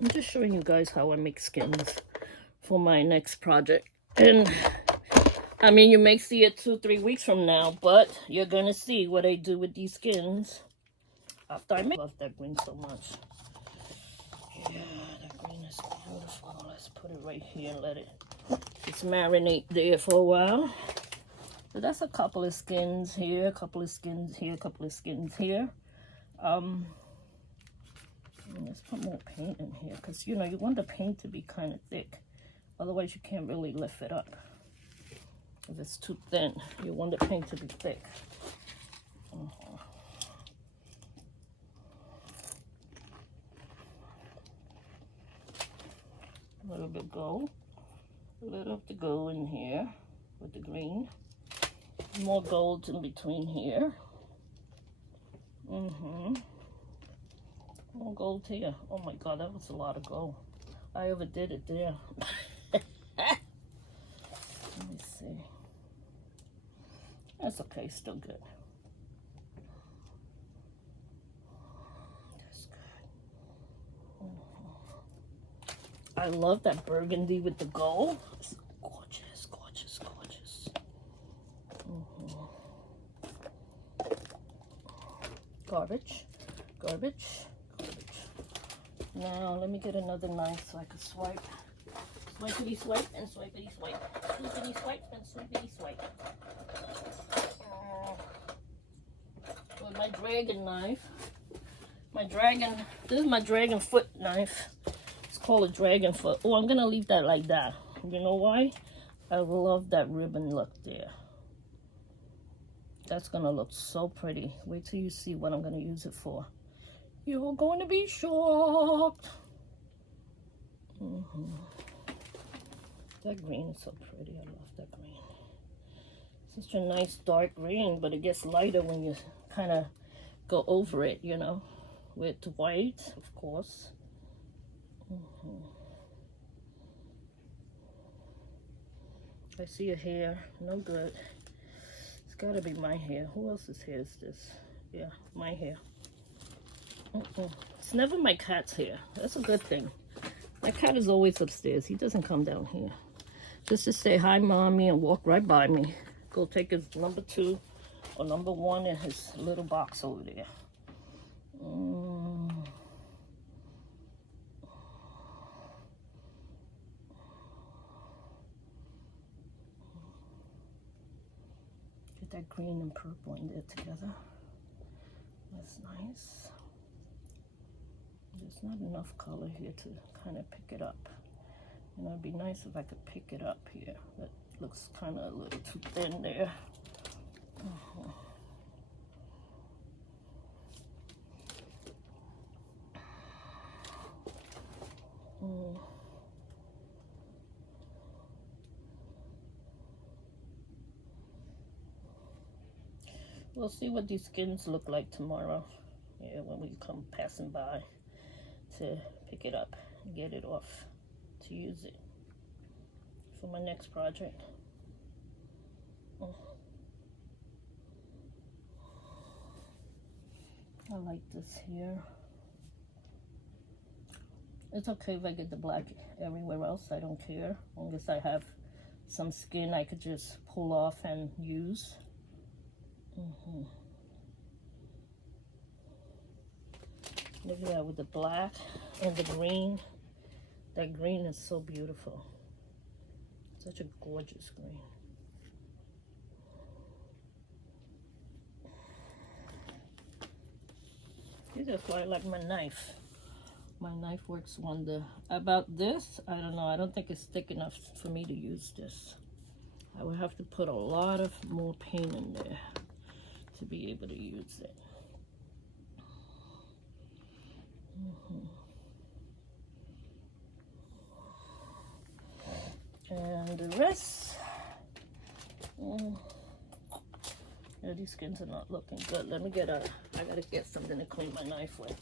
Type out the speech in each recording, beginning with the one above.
I'm just showing you guys how I make skins for my next project. And I mean, you may see it 2-3 weeks from now, but you're gonna see what I do with these skins after I make. I love that green so much. Yeah, that green is beautiful. Let's put it right here and let it just marinate there for a while. So that's a couple of skins here, a couple of skins here, a couple of skins here. Let's put more paint in here because, you know, you want the paint to be kind of thick. Otherwise, you can't really lift it up. If it's too thin, you want the paint to be thick. A little bit gold. A little of the gold in here with the green. More gold in between here. More gold here. Oh my God, that was a lot of gold. I overdid it there. Let me see. That's okay, still good. That's good. I love that burgundy with the gold. It's gorgeous, gorgeous, gorgeous. Garbage, garbage, garbage. Now let me get another knife so I can swipe. Swipey swipe and swipey swipe. Swipey swipe and swipey swipe. With my dragon knife. This is my dragon foot knife. It's called a dragon foot. Oh, I'm gonna leave that like that. You know why? I love that ribbon look there. That's gonna look so pretty. Wait till you see what I'm gonna use it for. You're going to be shocked. That green is so pretty. I love that green. Such a nice dark green, but it gets lighter when you kind of go over it, you know, with white, of course. I see a hair. No good. It's gotta be my hair. Who else's hair is this? Yeah, my hair. It's never my cat's hair. That's a good thing. My cat is always upstairs. He doesn't come down here. Just to say hi, mommy, and walk right by me. Go take his number 2 or number 1 in his little box over there. Get that green and purple in there together. That's nice. There's not enough color here to kind of pick it up. You know, it'd be nice if I could pick it up here. That looks kind of a little too thin there. We'll see what these skins look like tomorrow. Yeah, when we come passing by to pick it up and get it off to use it for my next project. I like this here. It's okay if I get the black everywhere else. I don't care. As long as I have some skin I could just pull off and use. Look at that with the black and the green. That green is so beautiful. Such a gorgeous green. This is why I like my knife. My knife works wonder. About this, I don't know. I don't think it's thick enough for me to use this. I would have to put a lot of more paint in there to be able to use it. And the rest, yeah, these skins are not looking good. Let me I gotta get something to clean my knife with.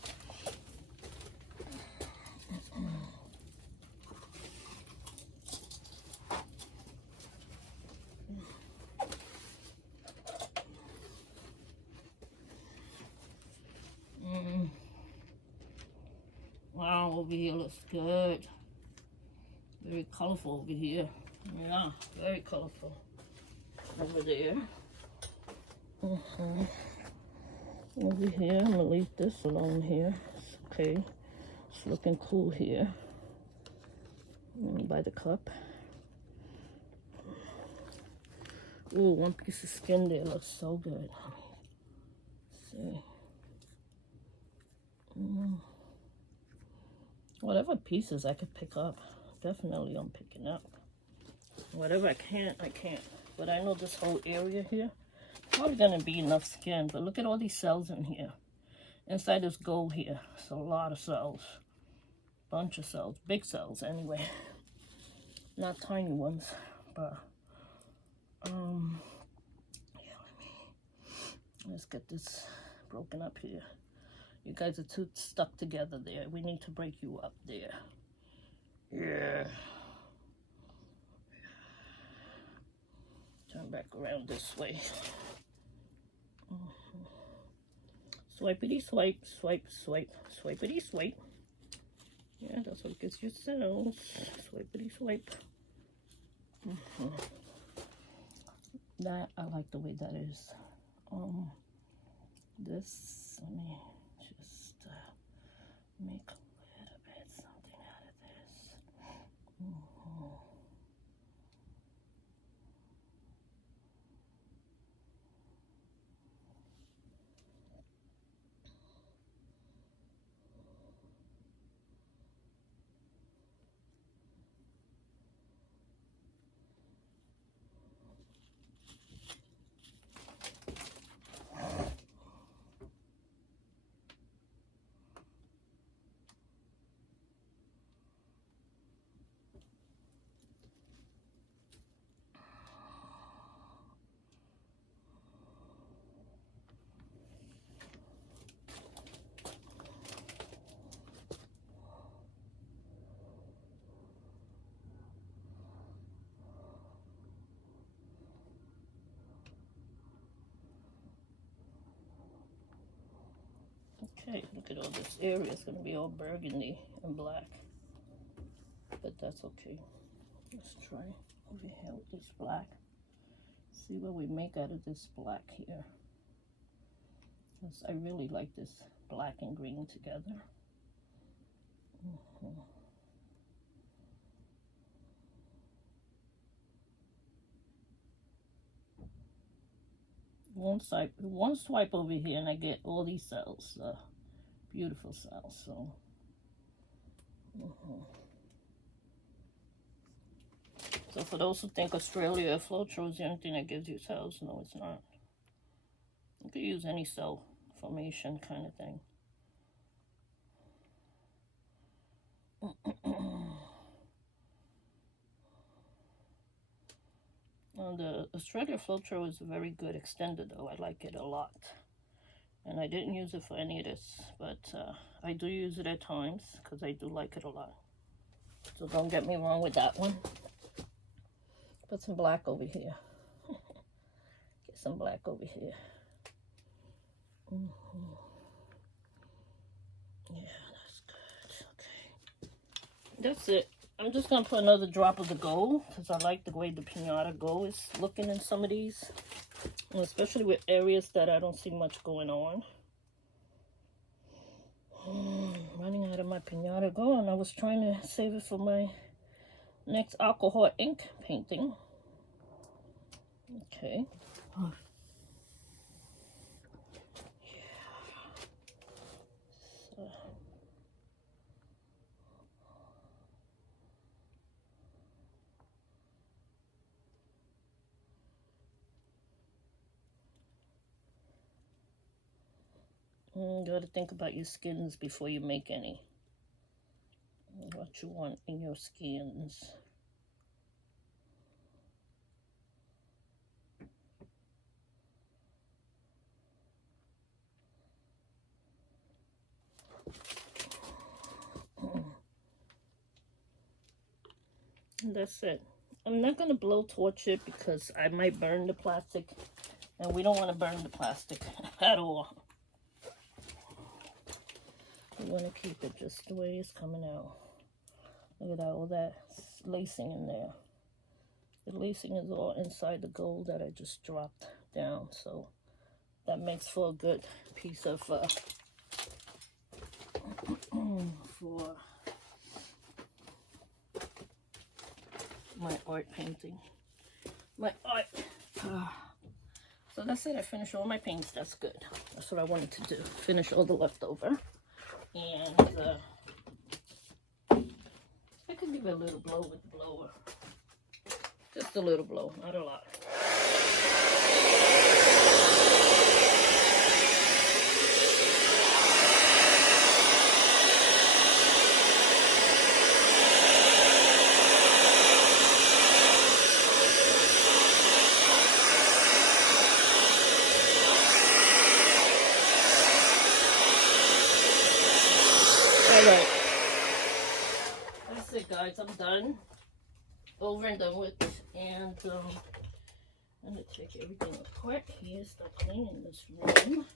Wow, over here looks good. Very colorful over here. Yeah, very colorful. Over there. Over here, I'm gonna leave this alone here. It's okay. It's looking cool here. By the cup. Ooh, one piece of skin there looks so good. Let's see. Whatever pieces I could pick up, definitely I'm picking up. Whatever I can't, I can't. But I know this whole area here, probably gonna be enough skin. But look at all these cells in here. Inside this gold here, so a lot of cells. Bunch of cells, big cells anyway. Not tiny ones, but yeah, let's get this broken up here. You guys are too stuck together there. We need to break you up there. Yeah. Turn back around this way. Swipity swipe, swipe, swipe, swipity swipe. Yeah, that's what gets your cells. Swipity swipe. That, I like the way that is. This, let me just make a little bit something out of this. Okay, look at all this area. It's going to be all burgundy and black. But that's okay. Let's try over here with this black. See what we make out of this black here. Because I really like this black and green together. One swipe over here and I get all these cells, beautiful cells. So so for those who think Australia Floetrol is the only thing that gives you cells, no, it's not. You could use any cell formation kind of thing. The Australia Floetrol is a very good extender though. I like it a lot. And I didn't use it for any of this, but I do use it at times because I do like it a lot. So don't get me wrong with that one. Put some black over here. Get some black over here. Yeah, that's good. Okay. That's it. I'm just going to put another drop of the gold because I like the way the pinata gold is looking in some of these. And especially with areas that I don't see much going on. Running out of my pinata gold, and I was trying to save it for my next alcohol ink painting. Okay. You got to think about your skins before you make any. What you want in your skins. And that's it. I'm not going to blowtorch it because I might burn the plastic. And we don't want to burn the plastic at all. You want to keep it just the way it's coming out. Look at that, all that lacing in there. The lacing is all inside the gold that I just dropped down, so that makes for a good piece of for my art painting. My art. So that's it. I finished all my paints. That's good. That's what I wanted to do. Finish all the leftover. And I could give it a little blow with the blower. Just a little blow, not a lot. Alright, that's it guys, I'm done. Over and done with. And I'm going to take everything apart here, start cleaning this room.